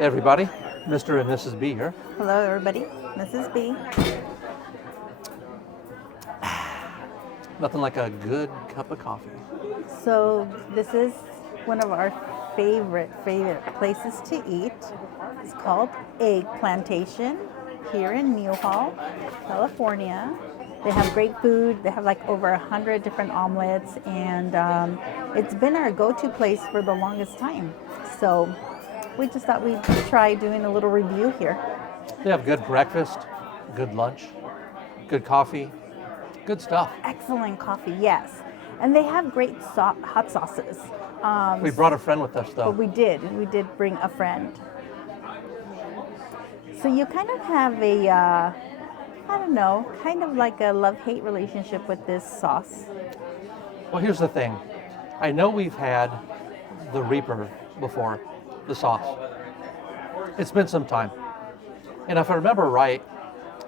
Hey everybody, Mr. and Mrs. B here. Hello, everybody. Mrs. B. Nothing like a good cup of coffee. So this is one of our favorite places to eat. It's called Egg Plantation here in Newhall, California. They have great food. They have like over 100 different omelets, and it's been our go-to place for the longest time. So we just thought we'd try doing a little review here. They have good breakfast, good lunch, good coffee, good stuff. Excellent coffee, yes. And they have great hot sauces. We brought a friend with us though. But we did bring a friend. So you kind of have a, I don't know, kind of like a love-hate relationship with this sauce. Well, here's the thing. I know we've had the Reaper before, the sauce. It's been some time. And if I remember right,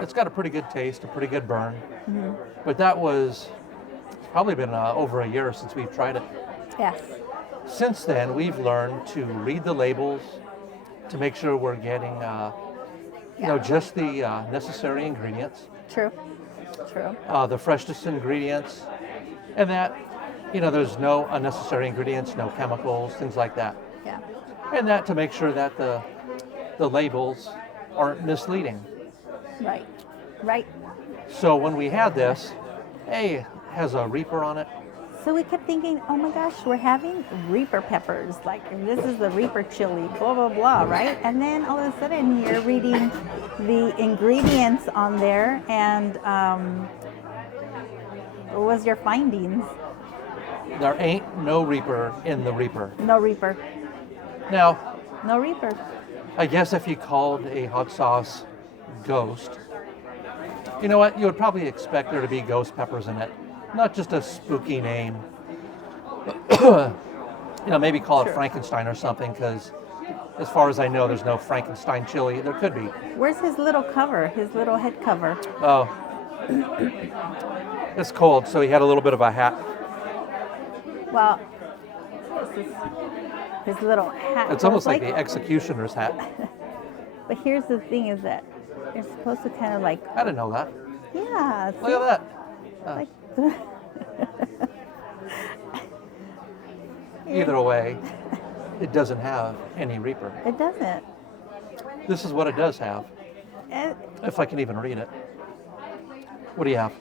it's got a pretty good taste, a pretty good burn. Mm-hmm. But that was, it's probably been over a year since we've tried it. Yes. Since then, we've learned to read the labels to make sure we're getting, just the necessary ingredients. True. The freshest ingredients, and that, there's no unnecessary ingredients, no chemicals, things like that. Yeah. And that to make sure that the labels aren't misleading. Right. So when we had this, hey, has a Reaper on it. So we kept thinking, oh my gosh, we're having Reaper peppers. Like, this is the Reaper chili, blah, blah, blah, right? And then all of a sudden you're reading the ingredients on there, and what was your findings? There ain't no Reaper in the Reaper. No Reaper. Now, No Reaper. I guess if you called a hot sauce Ghost, you know what? You would probably expect there to be ghost peppers in it. Not just a spooky name. Maybe call it Sure. Frankenstein or something, because as far as I know, there's no Frankenstein chili. There could be. Where's his little cover, his little head cover? Oh. It's cold, so he had a little bit of a hat. Well, this is his little hat. It's almost like the executioner's hat. But here's the thing is that you're supposed to kind of like, I didn't know that. yeah. Look at that. Like, Either way, it doesn't have any Reaper. it doesn't. This is what it does have, It, if I can even read it. What do you have?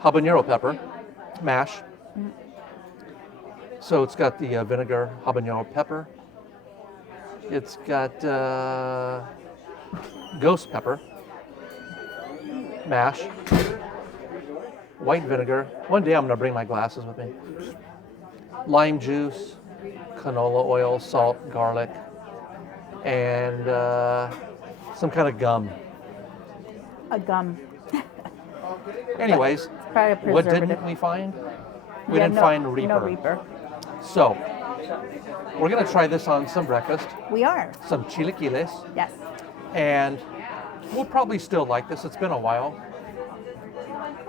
Habanero pepper, mash. So it's got the vinegar habanero pepper. It's got ghost pepper, mash, white vinegar. One day I'm going to bring my glasses with me. Lime juice, canola oil, salt, garlic, and some kind of gum. a gum. Anyways, Probably a what preservative. didn't we find? We Yeah, didn't no- find Reaper. No Reaper. So, we're going to try this on some breakfast, We are. some chilaquiles, Yes. and we'll probably still like this. It's been a while,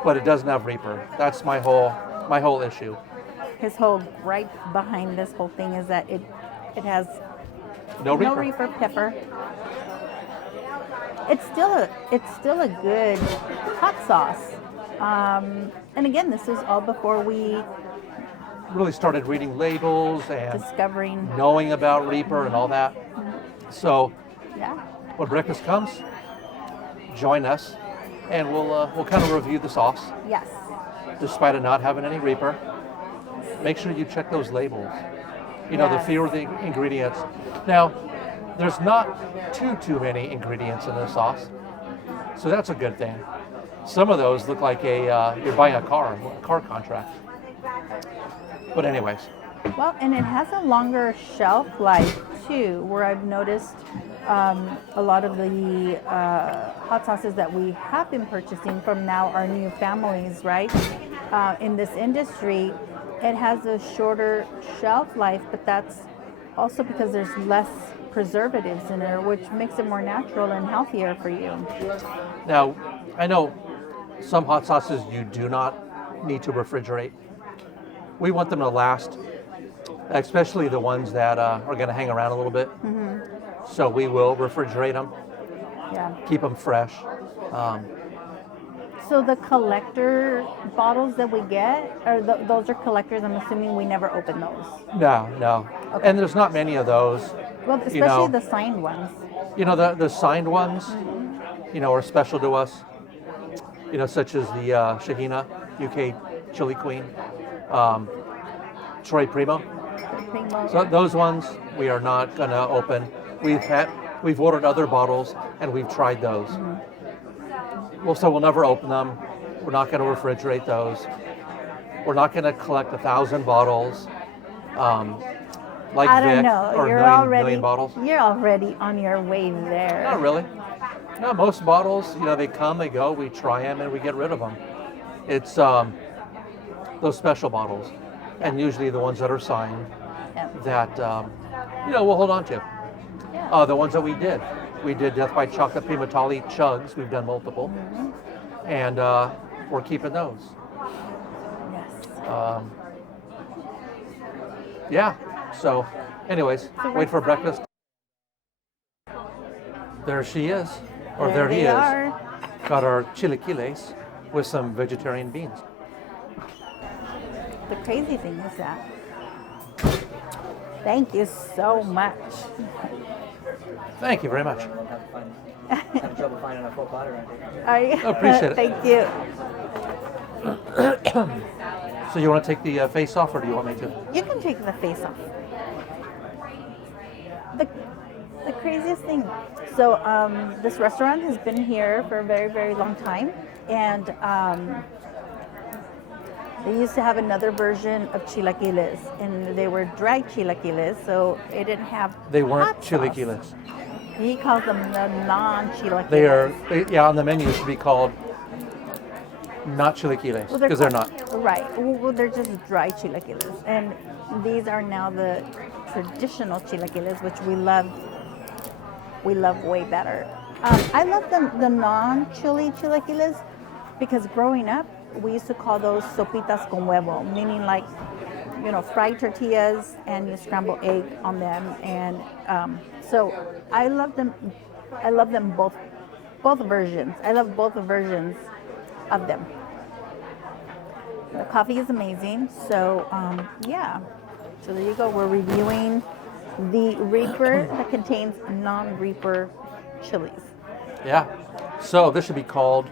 but it doesn't have Reaper. That's my whole issue. His whole gripe behind this whole thing is that it has No Reaper. no Reaper pepper. It's still a good hot sauce. And again, this was all before we Really started reading labels and discovering. knowing about Reaper and all that. So Yeah. when breakfast comes, join us, and we'll kind of review the sauce, Yes. despite it not having any Reaper. Make sure you check those labels. The Yes. fewer the ingredients. Now, there's not too many ingredients in this sauce, so that's a good thing. Some of those look like you're buying a car contract. But anyways, Well, and it has a longer shelf life too, where I've noticed a lot of the hot sauces that we have been purchasing from now our new families, right? In this industry, it has a shorter shelf life, but that's also because there's less preservatives in there, which makes it more natural and healthier for you. now I know some hot sauces you do not need to refrigerate. We want them to last, especially the ones that are going to hang around a little bit. So we will refrigerate them, Yeah. keep them fresh. Um, So the collector bottles that we get, or those are collectors. I'm assuming we never open those. no. Okay. And there's not many of those. Well, especially You know, the signed ones. the signed ones, are special to us. Such as the Shahina, UK Chili Queen, Troy Primo. Primo. So those ones we are not going to open. We've ordered other bottles and we've tried those. Well, so we'll never open them. We're not going to refrigerate those. We're not going to collect 1,000 bottles, like I don't Vic know. or You're million bottles. You're already on your way there. Not really. No, most bottles, they come, they go. We try them and we get rid of them. It's those special bottles, and usually the ones that are signed Yeah. that we'll hold on to. Yeah. The ones that we did Death by Chocolate Primatali chugs. We've done multiple, and we're keeping those. Yes. Yeah. So, anyways, wait for breakfast. There she is, or there he they is. are. Got our chilaquiles with some vegetarian beans. The crazy thing is that. Thank you so much. Thank you very much. Having trouble finding a full platter. I appreciate it. Thank you. So you want to take the face off, or do you want me to? You can take the face off. The craziest thing. So this restaurant has been here for a very, very long time, and they used to have another version of chilaquiles, and they were dry chilaquiles, so it didn't have. They weren't hot sauce. chilaquiles. He calls them the non-chilaquiles. They on the menu should be called not chilaquiles, Well, because they're not. Right. Well, they're just dry chilaquiles, and these are now the traditional chilaquiles, which we love. We love way better. I love the non-chili chilaquiles because growing up, we used to call those sopitas con huevo, meaning like, fried tortillas and you scramble egg on them, and so I love them. I love them both versions. I love both versions of them. The coffee is amazing. So yeah. So there you go. We're reviewing the Reaper that contains non-Reaper chilies. Yeah. So this should be called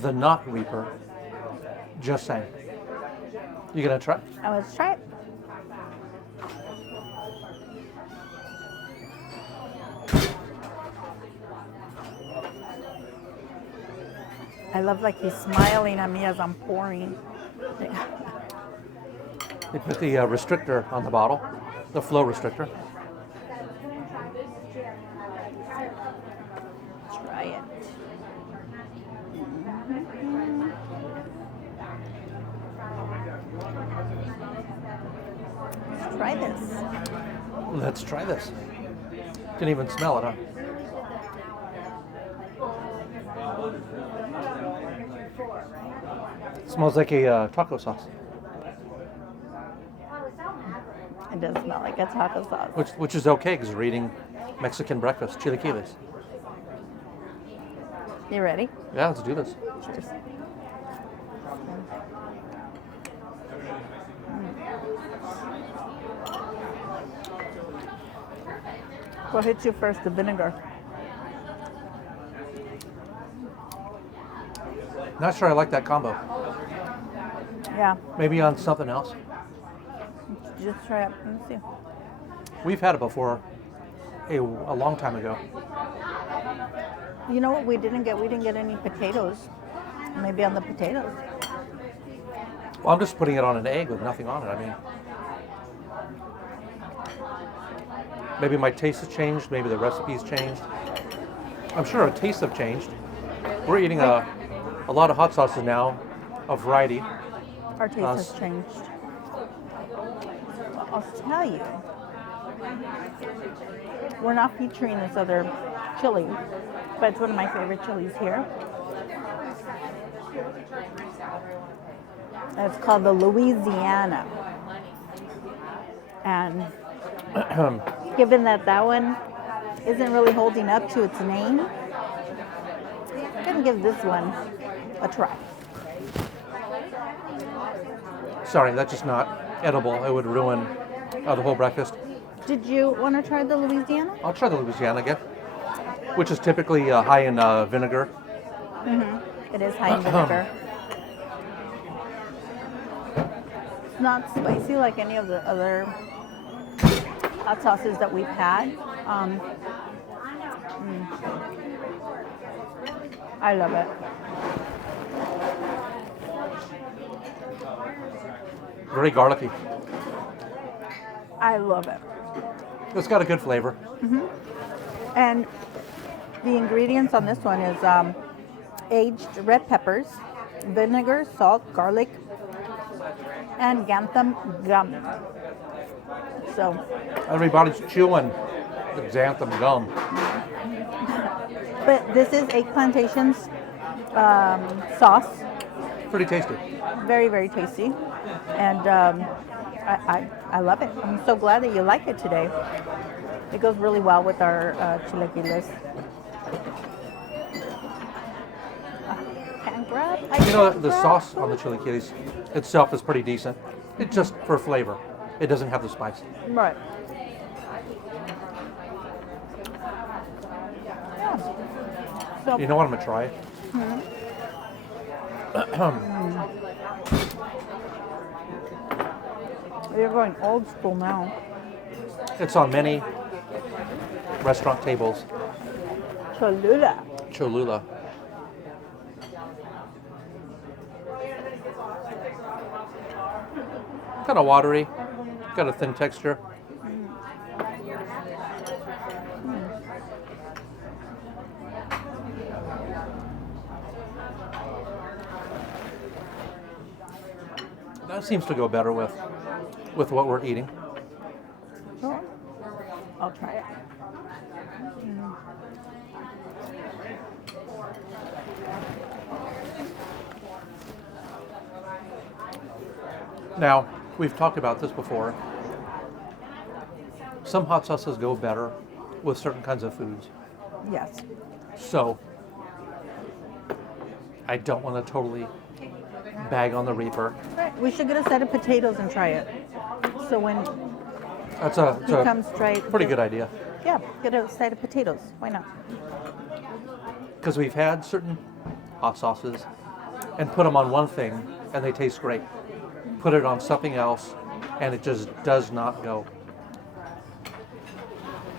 the not Reaper. Just saying. You gonna try? Let's try it. I love like he's smiling at me as I'm pouring. They put the restrictor on the bottle, the flow restrictor. Try it. Let's try this. Let's try this. Didn't even smell it, huh? Smells like a taco sauce, It does smell like a taco sauce. which is okay because we're eating Mexican breakfast, chilaquiles. You ready? Yeah, let's do this. Cheers. What hits you first, the vinegar? Not sure I like that combo. Yeah, Maybe on something else. just try it. Let me see. We've had it before a long time ago. You know what we didn't get? We didn't get any potatoes. Maybe on the potatoes. Well, I'm just putting it on an egg with nothing on it. I mean, maybe my taste has changed. Maybe the recipe's changed. I'm sure our tastes have changed. We're eating a lot of hot sauces now, a variety. Our taste has changed. Well, I'll tell you, we're not featuring this other chili, but it's one of my favorite chilies here. And it's called the Louisiana. And given that one isn't really holding up to its name. I'm gonna give this one a try. Sorry, that's just not edible. It would ruin the whole breakfast. Did you want to try the Louisiana? I'll try the Louisiana again, which is typically high in vinegar. It is high in vinegar. It's not spicy like any of the other hot sauces that we've had. I love it. Very garlicky. I love it. It's got a good flavor. And the ingredients on this one is aged red peppers, vinegar, salt, garlic, and xanthan gum. So, Everybody's chewing the xanthan gum. but this is Egg Plantation's sauce. Pretty tasty. Very, very tasty. And I love it. I'm so glad that you like it today. It goes really well with our chilaquiles. Can grab. You know, the sauce on the chilaquiles itself is pretty decent. It's just for flavor. It doesn't have the spice. Right. Yeah. So, You know what? I'm gonna try it. you're going old school now. It's on many restaurant tables. Cholula. Cholula. Kind of watery. Got a thin texture. That seems to go better with what we're eating. Oh, I'll try it. Now, we've talked about this before. Some hot sauces go better with certain kinds of foods. Yes. So, I don't want to totally bag on the Reaper. Right. We should get a set of potatoes and try it. So when It's he a comes, try it. pretty good idea. Yeah, get a side of potatoes. Why not? Because we've had certain hot sauces and put them on one thing and they taste great. Put it on something else and it just does not go.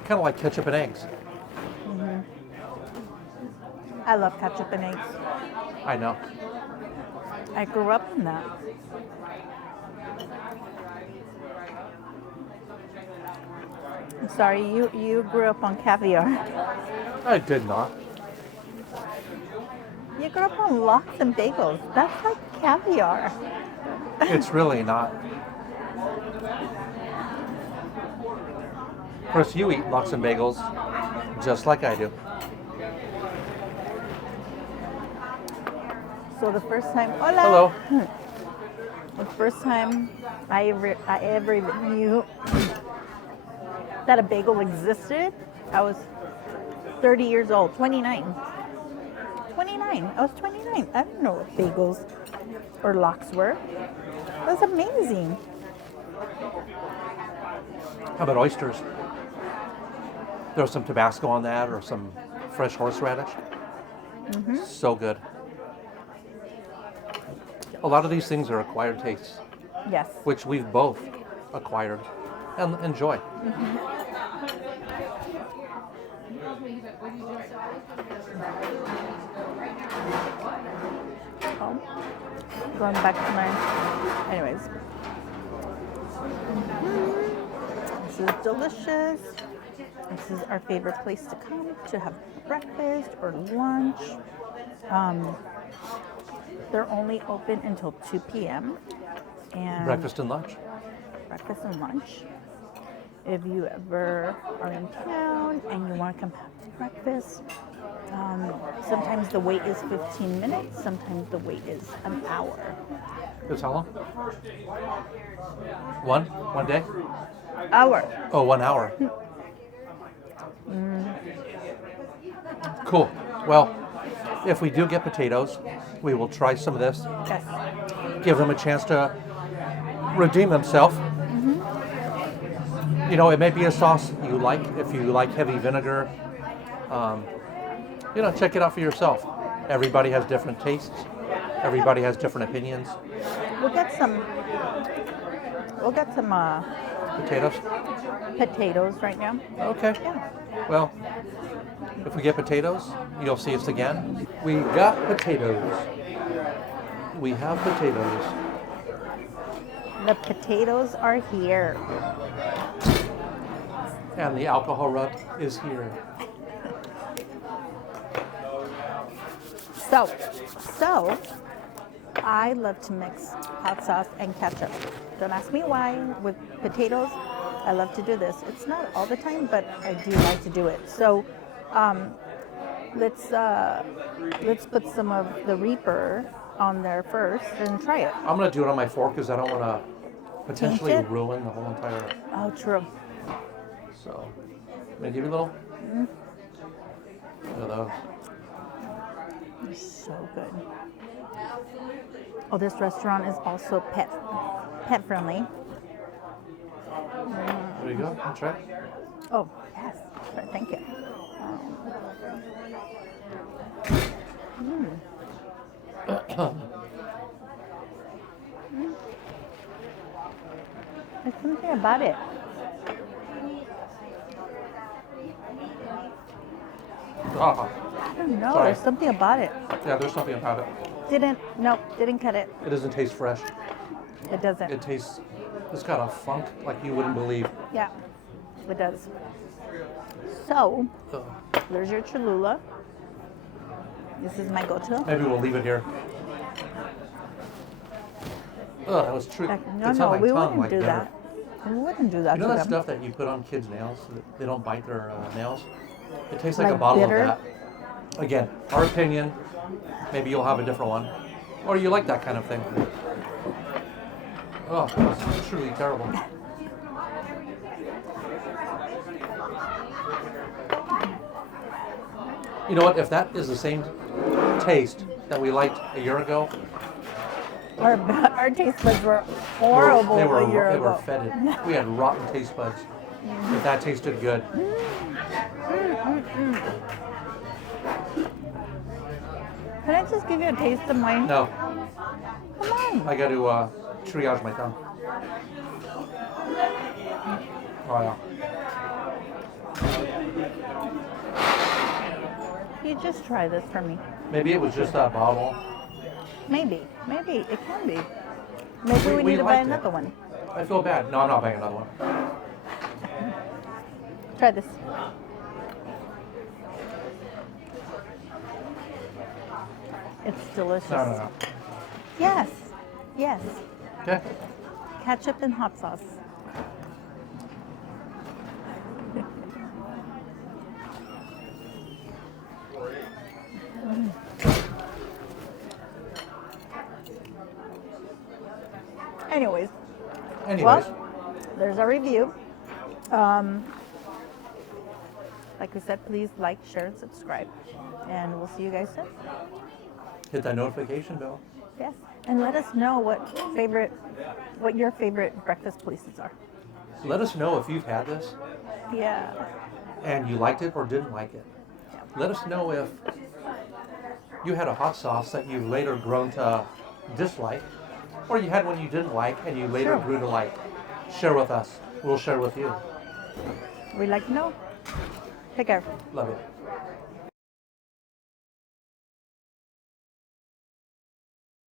Kind of like ketchup and eggs. I love ketchup and eggs. I know. I grew up in that. I'm sorry, you grew up on caviar. I did not. You grew up on lox and bagels. That's like caviar. It's really not. Of course, you eat lox and bagels just like I do. So the first time, hola. Hello. The first time I ever even knew that a bagel existed, I was 30 years old, 29. 29. I was 29. I didn't know what bagels or lox were. That's amazing. How about oysters? Throw some Tabasco on that or some fresh horseradish. So good. A lot of these things are acquired tastes, Yes. which we've both acquired and enjoy. Oh, going back to my. Anyways. This is delicious. This is our favorite place to come to have breakfast or lunch. They're only open until 2 p.m. and Breakfast and lunch. breakfast and lunch. If you ever are in town and you want to come have breakfast, sometimes the wait is 15 minutes, sometimes the wait is an hour. It's how long? One day? Hour. Oh, 1 hour. Cool. Well, if we do get potatoes, we will try some of this. Yes. Give them a chance to redeem themselves. You know, it may be a sauce you like. If you like heavy vinegar, you know, check it out for yourself. Everybody has different tastes. Everybody has different opinions. We'll get some Potatoes? potatoes right now. Okay. Yeah. Well, if we get potatoes, you'll see us again. We got potatoes. We have potatoes. The potatoes are here. And the alcohol rub is here. So, I love to mix hot sauce and ketchup. Don't ask me why. With potatoes, I love to do this. It's not all the time, but I do like to do it. So, let's put some of the Reaper on there first and try it. I'm gonna do it on my fork because I don't want to potentially Taint it? ruin the whole entire. Oh, true. So, may I give you a little? Look at those. So good. Oh, this restaurant is also pet friendly. There you go. Try it. Oh, yes. Thank you. There's something about it. Ah, I don't know. Sorry. There's something about it. yeah, there's something about it. Didn't cut it. It doesn't taste fresh. It doesn't. It tastes. It's got a funk like you wouldn't believe. Yeah, it does. So, Ugh. there's your Cholula. This is my go-to. Maybe we'll leave it here. Ugh, that was true. No, It's on my we tongue wouldn't like do bitter. that. We wouldn't do that You know to that them. stuff that you put on kids' nails so that they don't bite their nails? It tastes like a Like bottle bitter? of that. Again, our opinion. Maybe you'll have a different one. Or you like that kind of thing. Oh, that's truly terrible. You know what? If that is the same taste that we liked a year ago, Our taste buds were horrible they were a year ago. fetid. We had rotten taste buds. If that tasted good. Can I just give you a taste of mine? No, Come on. I got to triage my tongue. Oh yeah. You just try this for me. Maybe it was just that bottle. Maybe it can be. Maybe we need to buy liked it. another one. I feel bad. No, I'm not buying another one. Try this. It's delicious. No. Yes. Yes. Okay. Ketchup and hot sauce. Anyways, well, there's our review. Like we said, please like, share, and subscribe. And we'll see you guys soon. Hit that notification bell. Yes. And let us know what your favorite breakfast places are. Let us know if you've had this Yeah. and you liked it or didn't like it. Let us know if you had a hot sauce that you've later grown to dislike, or you had one you didn't like and you later Sure. grew to like. Share with us. We'll share with you. We'd like to know. Take care. Love it.